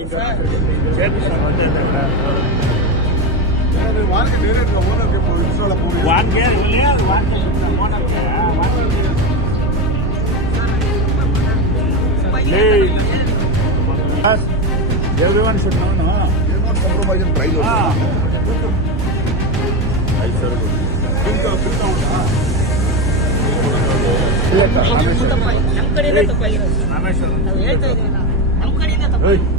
ಏನು ಸರ್ ಎಲ್ಲರೂ what's up ಎಲ್ಲರೂ ವಾಟ್ಸ್ ಅಪ್ ಎಲ್ಲರೂ ವಾಟ್ಸ್ ಅಪ್ ಎಲ್ಲರೂ ವಾಟ್ಸ್ ಅಪ್ ಎಲ್ಲರೂ ವಾಟ್ಸ್ ಅಪ್ ಎಲ್ಲರೂ ವಾಟ್ಸ್